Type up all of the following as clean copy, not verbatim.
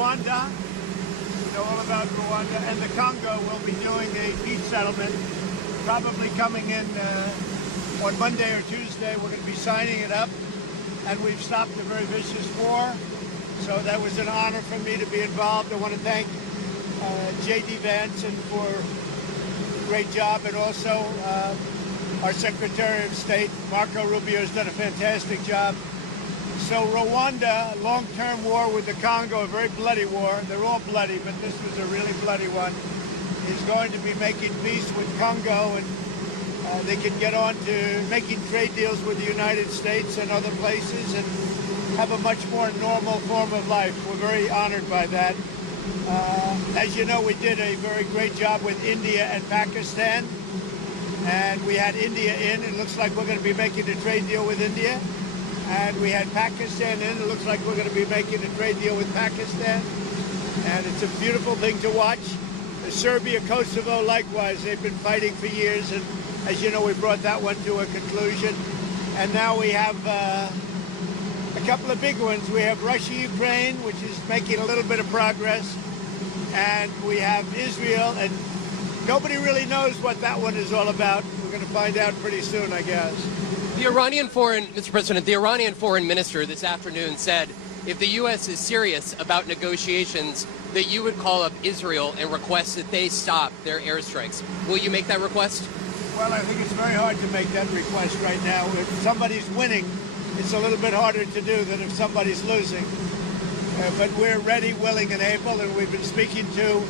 Rwanda, you know all about Rwanda, and the Congo will be doing a peace settlement, probably coming in on Monday or Tuesday. We're going to be signing it up, and we've stopped a very vicious war. So that was an honor for me to be involved. I want to thank J.D. Vance for a great job, and also our Secretary of State, Marco Rubio, has done a fantastic job. So Rwanda, long-term war with the Congo, a very bloody war. They're all bloody, but this was a really bloody one. Is going to be making peace with Congo, and they can get on to making trade deals with the United States and other places and have a much more normal form of life. We're very honored by that. As you know, we did a very great job with India and Pakistan, and we had India in. It looks like we're going to be making a trade deal with India. And we had Pakistan in. It looks like we're going to be making a trade deal with Pakistan. And it's a beautiful thing to watch. Serbia, Kosovo, likewise, they've been fighting for years. And as you know, we brought that one to a conclusion. And now we have a couple of big ones. We have Russia, Ukraine, which is making a little bit of progress. And we have Israel. And nobody really knows what that one is all about. We're going to find out pretty soon, I guess. Mr. President, the Iranian foreign minister this afternoon said if the U.S. is serious about negotiations, that you would call up Israel and request that they stop their airstrikes. Will you make that request? Well, I think it's very hard to make that request right now. If somebody's winning, it's a little bit harder to do than if somebody's losing. But we're ready, willing, and able, and we've been speaking to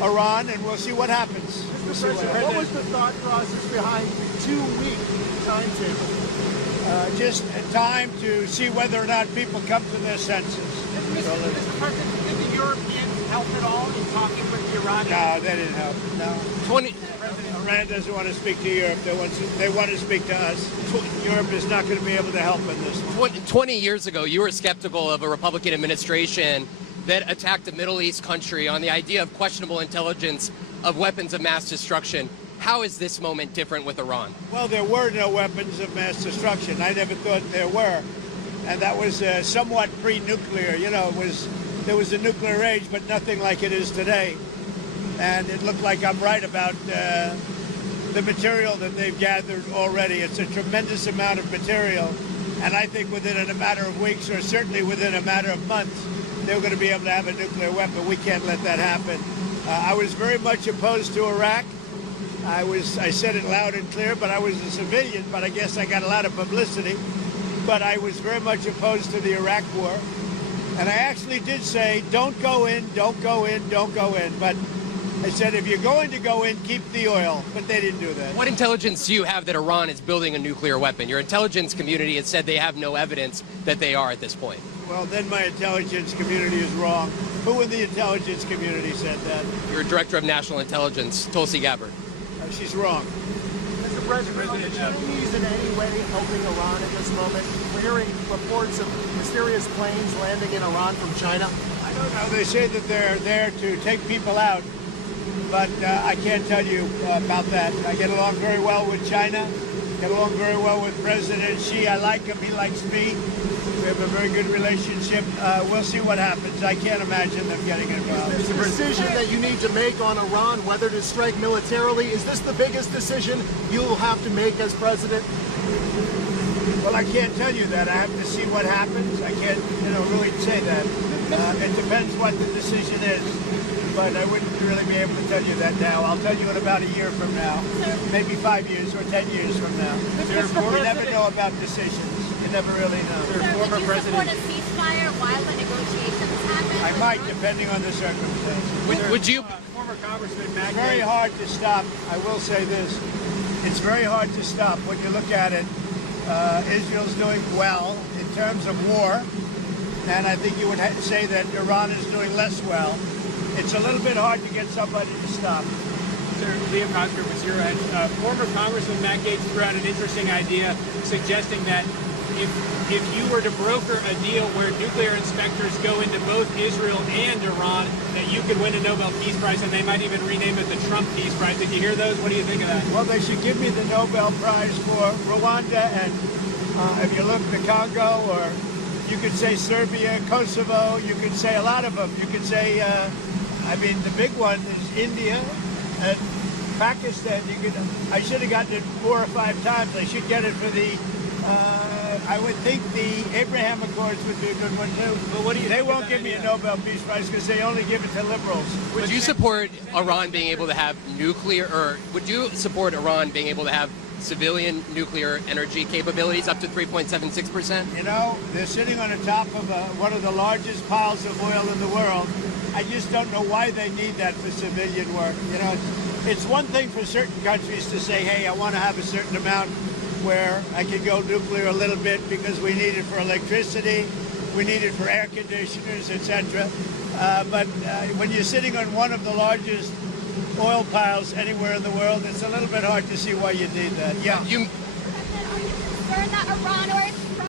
Iran, and we'll see what happens. Mr. President, what was the thought process behind the 2-week timetable? Just time to see whether or not people come to their senses. Mr. President, did the Europeans help at all in talking with the Iranians? No, they didn't help. No. Iran doesn't want to speak to Europe. They want to speak to us. Europe is not going to be able to help in this one. 20 years ago, you were skeptical of a Republican administration that attacked a Middle East country on the idea of questionable intelligence of weapons of mass destruction. How is this moment different with Iran? Well, there were no weapons of mass destruction. I never thought there were. And that was somewhat pre-nuclear. You know, there was a nuclear age, but nothing like it is today. And it looked like I'm right about the material that they've gathered already. It's a tremendous amount of material. And I think within a matter of weeks, or certainly within a matter of months, they're going to be able to have a nuclear weapon. We can't let that happen. I was very much opposed to Iraq. I said it loud and clear, but I was a civilian, but I guess I got a lot of publicity. But I was very much opposed to the Iraq war. And I actually did say, don't go in, don't go in, don't go in. But I said, if you're going to go in, keep the oil. But they didn't do that. What intelligence do you have that Iran is building a nuclear weapon? Your intelligence community has said they have no evidence that they are at this point. Well, then my intelligence community is wrong. Who in the intelligence community said that? Your Director of National Intelligence, Tulsi Gabbard. She's wrong. Mr. President, are the Chinese in any way helping Iran at this moment? We're hearing reports of mysterious planes landing in Iran from China. I don't know. They say that they're there to take people out, but I can't tell you about that. I get along very well with China, get along very well with President Xi. I like him. He likes me. We have a very good relationship. We'll see what happens. I can't imagine them getting involved. Is this the decision that you need to make on Iran, whether to strike militarily? Is this the biggest decision you'll have to make as president? Well, I can't tell you that. I have to see what happens. I can't, really say that. It depends what the decision is. But I wouldn't really be able to tell you that now. I'll tell you in about a year from now, maybe 5 years or 10 years from now. You never know about decisions. You never really know. Sir, would you support a ceasefire while the negotiations happen? I might, depending on the circumstances. Would you? Former Congressman Matt It's very hard to stop. I will say this. It's very hard to stop. When you look at it, Israel's doing well in terms of war. And I think you would say that Iran is doing less well. It's a little bit hard to get somebody to stop. Sir, Liam Cosgrove was here, and former Congressman Matt Gaetz threw out an interesting idea suggesting that if you were to broker a deal where nuclear inspectors go into both Israel and Iran, that you could win a Nobel Peace Prize, and they might even rename it the Trump Peace Prize. Did you hear those? What do you think of that? Well, they should give me the Nobel Prize for Rwanda, and if you look, the Congo or You could say Serbia, Kosovo. You could say a lot of them. You could say, I mean, the big one is India and Pakistan. I should have gotten it 4 or 5 times. I should get it for the. I would think the Abraham Accords would be a good one too. But what do you They think of won't that give me a idea? Nobel Peace Prize because they only give it to liberals. Would you support Iran being able to have nuclear, or would you support Iran being able to have civilian nuclear energy capabilities up to 3.76%? You know, they're sitting on the top of one of the largest piles of oil in the world. I just don't know why they need that for civilian work. You know, it's one thing for certain countries to say, hey, I want to have a certain amount where I can go nuclear a little bit because we need it for electricity, we need it for air conditioners, etc. But when you're sitting on one of the largest oil piles anywhere in the world, it's a little bit hard to see why you need that. Yeah. Are you concerned that Iran or